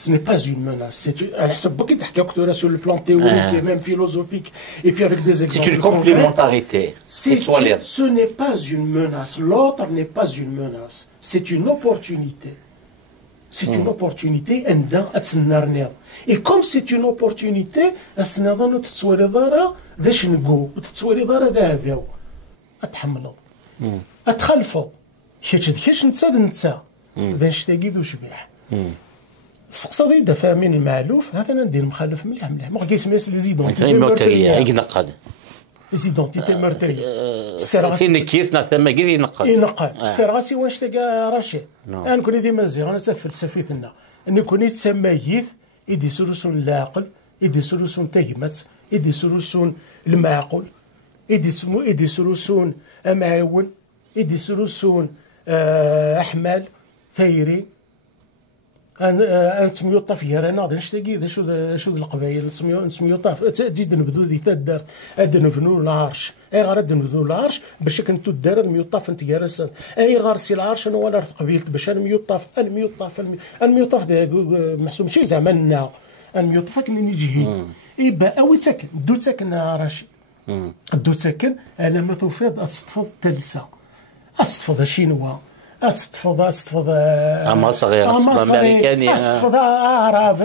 Ce n'est pas une menace. C'est beaucoup de sur le plan théorique et même philosophique, et puis avec des exemples. C'est une complémentarité. Ce n'est pas une menace. L'autre n'est pas une menace. C'est une opportunité. C'est une opportunité. Et comme c'est une opportunité, أسنادنا تتسوالي ضارة ذا شنقو وتتسوالي ضارة ذا هذاو أتحملوا أتخلفوا كيش نتساد نتسا ذا نشتاقي ذو شبيح سقسا ذا فاهمين المعلوف هذا ندير مخالف مليح مليح ما كيسمى لي زيدونتيتي مورتيريا ينقل زيدونتيتي مورتيريا سيرغاسي كيسنا ثما كي ينقل سيرغاسي واش تلقى رشيد انا كوني ديما زيغ انا فلسفتنا ان كوني تسمى يث يدي سلوسون العقل يدي سلوسون تهمت يدي سلوسون المعقول يدي سلوسون امعاون يدي سلوسون احمال ثيري ان تميوطا في رانا غادي نشتاقي شو القبائل تميوطا تزيد نبدو ذي تدارت ادنفنو العرش اي غير ادنفنو العرش باش كنتو دار ميوطا في نتيارسان اي غير سي العرش انا وانا راه قبيلت باش انا ميوطا محسوب ماشي زعما لنا ميوطا كني نجي اي با اوي ساكن دو ساكن راشي دو ساكن على ما توفيض استفض تلسا استفض شينوا استفض مصري امريكاني استفض عرب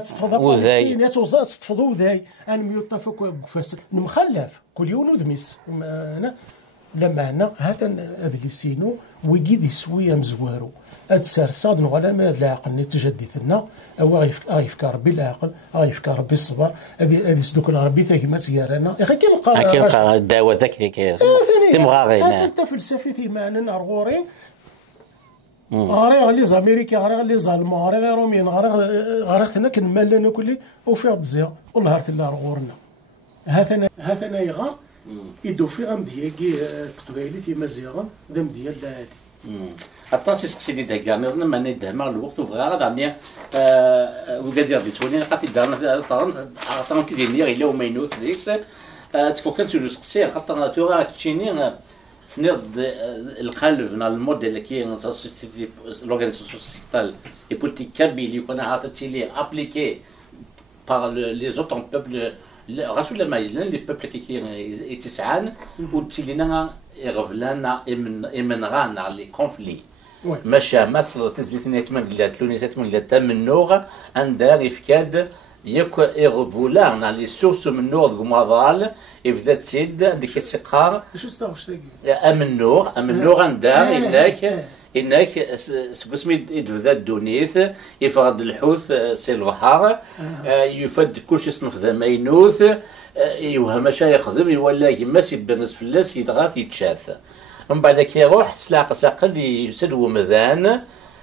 استفض فلسطيني استفض وذاي انا ميوطفك فاس نمخلف كل يوم ندمس انا لما انا هذا اللي سينو ويجي دي سويه مزوارو هاد سرساد ولا ما العقل نتجدثنا او غيفكر ربي العقل غيفكر ربي الصبر هذه سدوك العربي ثاني ما تيارانا يا اخي كيبقى الدعوه ذاك تمغى انت فلسفي في معنى نرغوري غير لي زاميريكي غير لي زالمون غير روميين غير حنا كنمالنا كلي وفي الضزيع والله هارت الله رغورنا هذا يغار يدو في غام ديالي تقبايلي في مزيغا ذم ديال العادي الطاسي سقسيني داكا نظن ما ندهما الوقت وبغا غا دعني وقادر دي تولي قاتي دارنا طارن كي دير نيا الا وما ينوت ديكس تفكرت لو سقسي خاطر تورا تشيني تنظ القلب من الموديل كي لورغانيزاسيون سوسيتال اي بوليتيك اللي يكون عاطي لي ابليكي بار لي زوتون بوبل رسول الله لي بوبل كي يتسعان وتسيلينا يغفلنا من غانا لي كونفلي ماشا مصر تزلتنا يتمن لا تلونيسات من لا تمنوغ اندار يفكاد ياك يغفولا لي سورس من نور غماضال يبدا تسد عندك السقار شو استوى امنوغ اندار انك سقسمي يدفذا الدونيث يفرض الحوث سي البحر يفد كلشي صنف ذا مينوث يوهم شا يخدم يولى يما سيبنس فلاس يتغاث يتشاث من بعد كي يروح سلاق ساقل يسد ومذان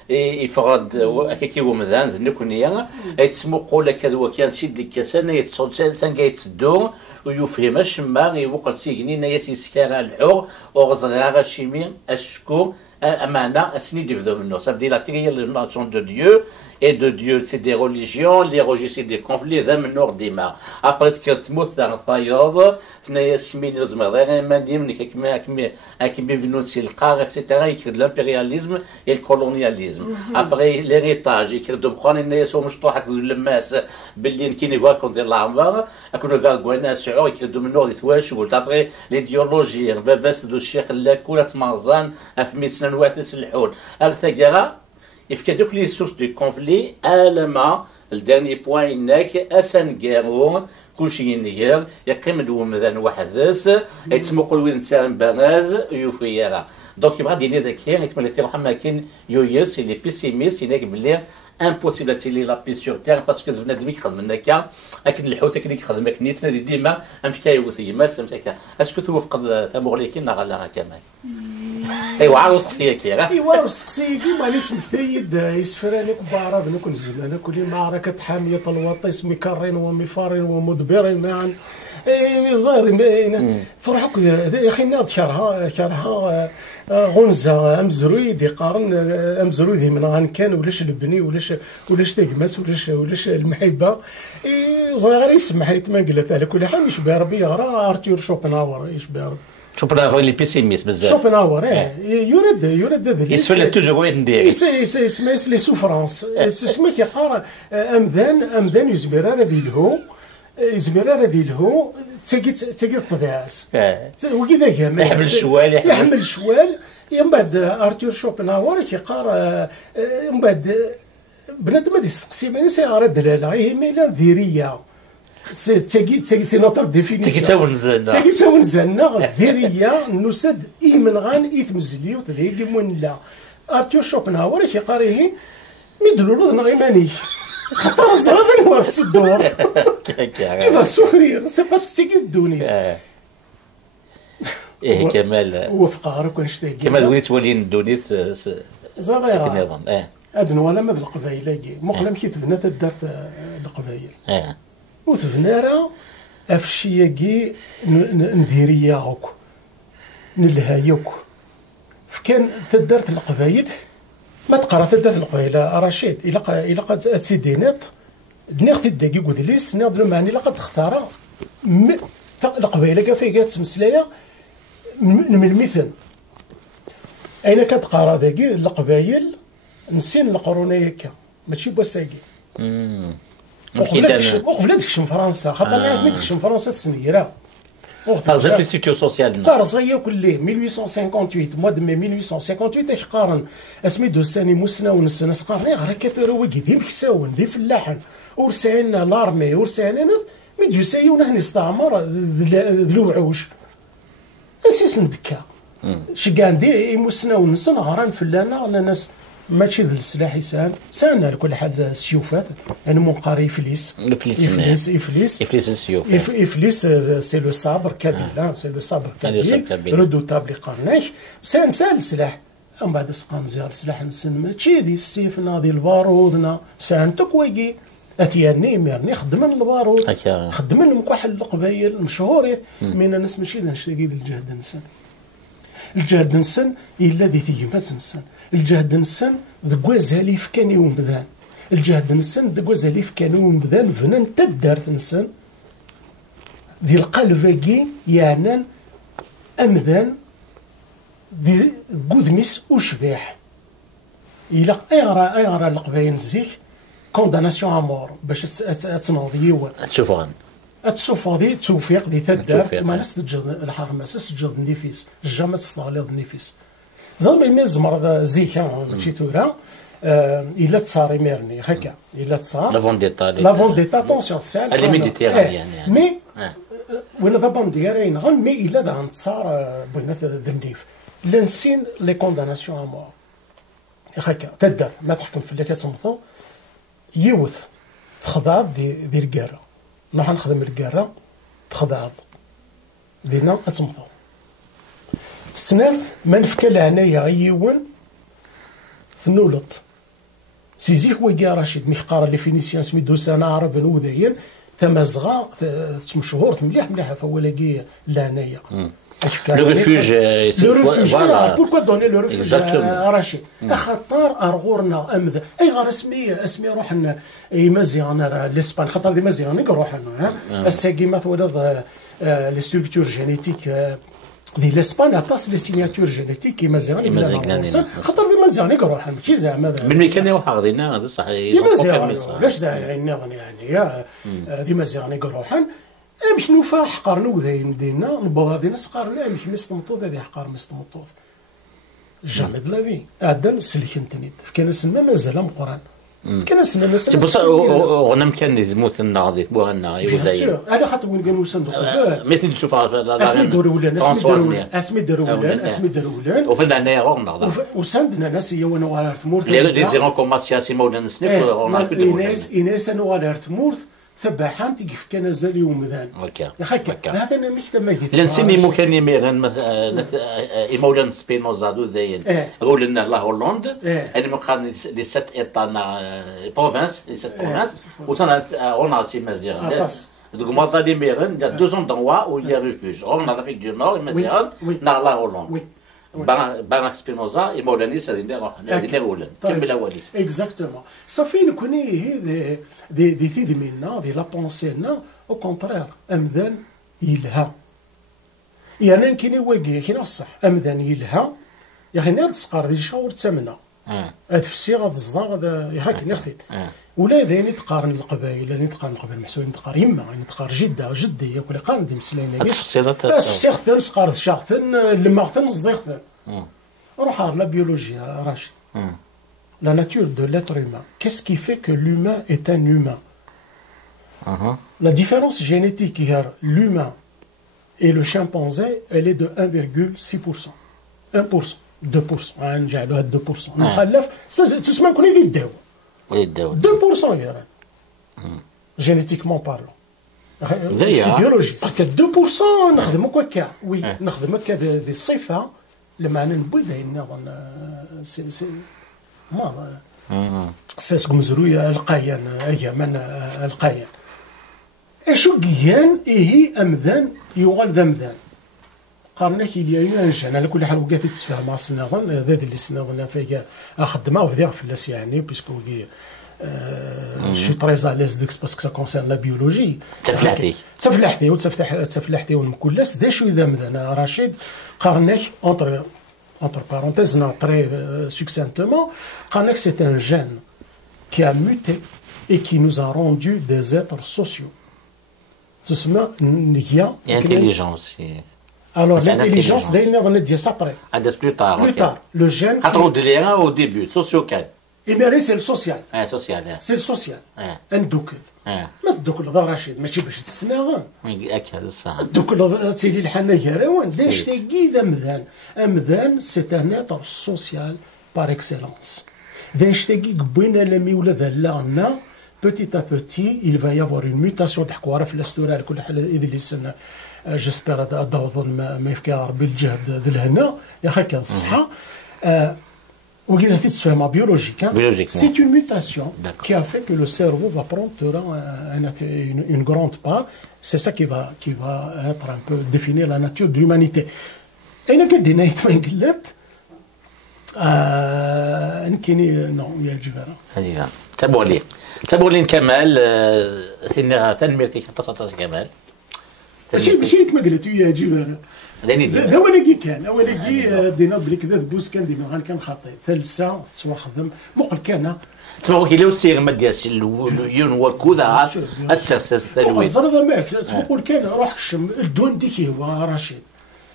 يفرض هكاكي ومذان ذنكنيا يتسمو قول كذا وكان سيد الكسان يتصل سان يتسدو ويفهم الشما يوقع سيجنين يسيسكار الحور وغزغار الشيمي الشكو amana asni divdomno. Ça veut dire la nation de Dieu et de Dieu c'est des religions, les religions c'est des conflits, ذم النور ديما. Après que تموت ثايوض تنايا سمين زمر ما يمنك كما بنوتي القار etc. يكرد l'impérialisme et le colonialisme. Après l'héritage يكرد بخان الناس ومشطوحك للماس باللي كي نقول كون ديال العمر اكونوا قال قلنا سعو يكردوا من نور يتواشوا. Après l'idéologie بس دو الشيخ لاكولا تمازان افمي سنه واتس الحول الثقرة يفكدوك لي سورس دو كونفلي الما الداني بوان انك اسن قارون كلشي ينير يقيم دومذان وحدث يتسمو قول وين تسان بناز يوفيرا دونك يبغى ديني ذاك يكمل تي محمد كاين يويس لي بيسيميست ينك بلي امبوسيبل تيلي لا بي سور تير باسكو بنادم يخدم هكا لكن الحوت كي يخدم كنيسه ديما امشي يوثي ما سمتك اسكو توافق تمغليكين لا كمان ايوا عاوزتيك يا ايوا عاوزتيك ماني سمثيد يسفرانك بعرب نكون زمان كل معركه حاميه الوطن اسمي كارين ومفارين ومدبرين معا ظاهر فرحك يا اخي ناض شرها غنزه امزرويد يقارن امزرويد من غان كان ولاش البني ولاش تقمات ولاش المحبه ظاهر يسمح يتما قلت على كل حال يشبه ربي يقرا ارتور شوبنهاور يشبه شوبنهاور اللي بيسيميست بزاف شوبنهاور يرد يسفل توجو وين ندير اسمه لي سوفرانس اسمه كيقرا امذان يزمر هذا الهو يزمر هذه الهو تجي الطبيعه وكذا كما يحمل الشوال من بعد ارتور شوبنهاور كيقرا من بعد بنادم هذا يستقسي ماني سيغرا الدلاله هي ميلا ذيريه تجي سي نوتر ديفينيسيون تجي تاونزلنا ذيريه نسد من غان ايثمزليو تديك من لا ارتور شوبنهاور كيقرا ميدلولو نغيماني خاطر زرابين ورث الدور كيف السفرير سي باسكو تيجي الدوني ايه كمال وفقار كون شتي كمال وليت ولين الدوني صغيره النظام ادن ولا مد القبايل مقلم كي تبنى تدارت القبايل وتبنى راه افشياكي نذيريا غوك نلهايوك فكان تدارت القبايل ما تقرا تدات القبيله رشيد الى قد تسيدينات بنيختي الدقيق ودليس ناضلو معني الا قد تختار القبيله كافيه تمسلايه من المثل اين كتقرا ذاكي القبايل نسين القرونه هكا ماشي بوساكي وقبل تكشم فرنسا خاطر ما تكشم فرنسا تسنيره ترزي في السيتيو سوسيال ترزي كله 1858 موا دو مي 1858 يقارن اسمي دو ساني موسنا ونس ناس قارني غير كثر ويكي دي مكساون دي فلاحن ورسعين لارمي ورسعين مي ديو سايون هني استعمر ذلوعوش اسيس ندكا شكان دي موسنا ونس غران فلانا ناس ماشي ذا السلاح سان لكل حد السيوفات انا منقاري افليس السيوف افليس سي لو صابر كابيل سي لو صابر كابيل ردوتابل قرناش سان السلاح من بعد سقان زيار السلاح نسن ماشي دي السيف ناضي البارودنا سان تكويكي اثياني ميرني خدم البارود خدم المكحل القبايل مشهورين من الناس ماشي نشتاقي للجهد نسن الجهد نسن الا ذي ثيمات نسن الجهد نسن ذكوازالي كان يوم بذان الجهد نسن ذكوازالي كان يوم بذان فنان تدارت نسن ذي القلباكي يعني امذان ذي قدميس وشباح الى ايغرا القبايل نزيك كونداناسيون امور باش تنوضيو تشوفوا توفيق دي تدار ما نستجد الحرم نستجد النفيس الجامع تستغلظ النفيس زعما ما زمر زيكا ماشي تورا الا تصاري ميرني هكا الا تصار لا فونديتا طونسيون تسال اللي ميديتيرانيان يعني مي ولا ذا بون ديالين غن مي الا ذا نتصار بغينا النيف لا نسين لي كونداناسيون امور هكا تدار ما تحكم في اللي كتمطو يوث تخضعض دي الكاره نروح نخدم الكاره تخضعض دينا اتمطو سناف ما نفكى العناية غيون في نولط سيزيك ويا رشيد ميقارا لي فينيسيان سميتو سنعرف نوداين تمازغا مشهور مليح مليح فولاكي لهنايا لو ريفوج فوالا بوركوا دوني لو ريفوج رشيد خاطر ارغورنا امذ اي غير اسمي روحنا اي مزيان لاسبان خاطر دي مزيان روحنا الساكي مثلا لي ستركتور جينيتيك دي لاسبان عطاس لي سيناتور جينيتيك كي مزيان خاطر دي مزيان روحنا ماشي زعما من كان يوحغدينا هذا صح مزيان باش يعني دي مزيان روحنا باش نوفا حقرنا وذاين دينا نبغى غادي نسقرنا باش مستمطوط هذه حقار مستمطوط جامي د لا في عاد نسلك انتني كان سنه مازال مقران كان سنه مازال بصح غنم كان يموت الناضي بوغنا يوزاي هذا خاطر وين كانوا صندوق مثل نشوفها اسمي دارولان اسمي دارولان وفي هنايا غورنا وسندنا ناس هي وانا غير تمورت لي زيرون كوم سياسي مولانا سنيك إناس أنا غير تمورت ثباحان تيقف كان زالي ومذان هكا هذا انا مش تما قلت لنسمي مكان يميغن مولانا سبينوزا دو ذاين قول لنا لا هولندا اللي مقارن لي سات ايطانا بروفانس لي سات بروفانس وصلنا اون سي مزيان دوك مازال لي ميغن دا دو زون دوا و لي ريفوج اون لافريك دو نور مزيان نا لا هولندا بانك سبينوزا يمولاني سادين هذه كمل اولي اكزاكتومون صافي نكوني هي دي ثيد منا دي لا بونسينا او كونترير امذان يلها يعني كاين واقي كاين الصح امذان يلها يا اخي ناد تسقر دي شاور تسمنا هذا في الصيغه الصداع هذا يا اخي نختي ولا ذاني تقارن القبائل اللي تقارن القبائل المحسوبين تقار يما يعني تقار جده جدي ياكل قارن دي مسلينا السيخ نسقر الشاخ لما نصديق روح على لا بيولوجيا راشد la nature de l'être humain. Qu'est-ce qui fait que l'humain est un humain? La différence génétique entre l'humain et le chimpanzé, elle est de 1,6%. 1%. 2%. نجعلوها 2%. نخلف تسمى نكون يداو. 2% يا génétiquement parlant. C'est biologie. C'est que 2% نخدمو هكا. Oui, نخدمو هكا دي الصفة لمعنى نبدا نظن سي ما ساسكم زرويا القايان ايام القايان اشو قيان ايه امذان يغال ذمذان قارنا كي ليا نجان على كل حال وقافي تسفهم مع السناظن هذا اللي السناظن فيا اخدمها وفيها فلاس يعني بيسكو شي تري اليز ديكس باسكو سا كونسيرن لا بيولوجي تفلحتي والمكلاس دا شو اذا مثلا رشيد قارناك entre parenthèses très succinctement قارناك c'est un gène qui a muté et qui nous a rendu des êtres sociaux تسمى نيا intelligence. Alors l'intelligence d'ailleurs on dit ça après plus tard le gène au début social et bien c'est le social c'est le social ندوك ما تدوك لهذا رشيد ماشي باش تسناغ اكيد صح دوك تيلي الحنا يراوان داش تيجي امذان سي ان اتر سوسيال بار اكسلونس داش تيجي قبينا لمي ولا ذلانا petit à petit il va y avoir une mutation تحكوا في الاستورال كل حال اذا اللي سنه جيسبر هذا اظن ما يفكر ربي الجهد ذ الهنا يا اخي كان الصحه وكذا تتفهم بيولوجيك c'est une mutation qui a fait que le cerveau va prendre une grande part c'est ça qui va être un peu définir la nature de l'humanité اين كدينا يتمن قلت نكيني نو يا جبارة هذه تبوا لي كمال ثنا تنميرتي تصاص كمال ماشي كما قلت يا جبارة هذا ولكي كان ولكي دينا بلي كذا بوس كان ديما كان خاطي ثالثه سوا خدم مقل كان تسمى كي لو سير ما دياش يون وكذا اساس التلوين هذا ماك تقول كان روح شم الدون ديك هو رشيد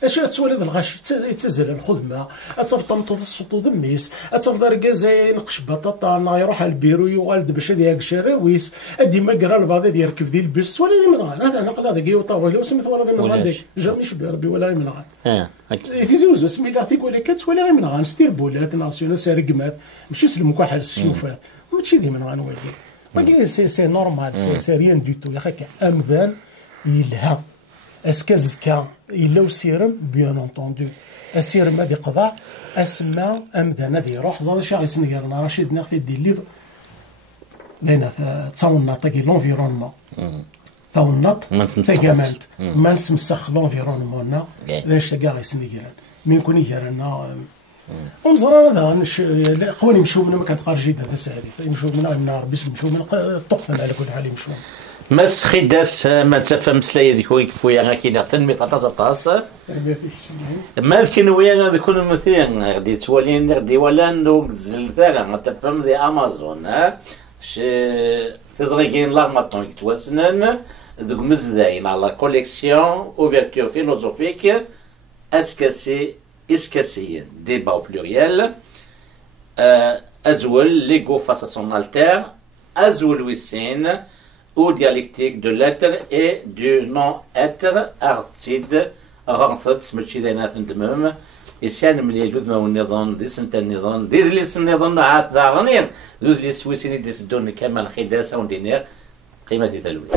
اش تسولف الغش يتزل الخدمه اتفطمطو السطو دميس اتفضل ركازاي نقش بطاطا يروح على البيرو يوالد باش هذاك شراويس ادي ما قرا البعض يركب ذي البس ولا من غير هذا نقل هذا كي طاول وسميت ولا من غير جامي شبي ربي ولا من غير يزوز اسمي الله فيك ولا كات ولا من غير ستير بولات ناسيونال سارقمات ماشي سلم كحل الشيوفات ماشي دي من غير ولكن ما سي نورمال سي ريان دو تو يا اخي امذان يلها اسكازكا إلا وسيرم بيان انتوندو السيرم هذه قضاء اسماء امذان هذه روح زال شاغي سنيرنا رشيد ناخذ دي ليفر لأن تصوننا تاكي لونفيرونمون تاونط تاكامانت ما نسمسخ لونفيرونمون لاش تاكا غيسنيكران من كوني كيرانا ونزرا هذا قواني يمشوا من ما كتقار جيد هذا ساهل يمشوا من ربي يمشوا من الطقفل على كل حال يمشوا مس خداس ما تفهم سلايا ديك ويكفويا كاين تنمي طاطا ما كاين ويا ذكون مثلا غادي توالين غادي ولا نوك الزلزال ما تفهم ذي امازون تزغيين لا ماطون يتوسنن دوك مزداين على كوليكسيون اوفرتور فيلوزوفيك اسكاسي ديبا او بلوريال ازول ليغو فاس سون التر ازول ويسين ou dialectique de l'être et du non-être artide غنصت سميتشي ذينات ندمم يسان ملي لود ما النظام دي سنت النظام دي لي النظام عاد ذا غنير لود لي سويسيني دي سدون كمال خداسه وندينير قيمه دي ثلوي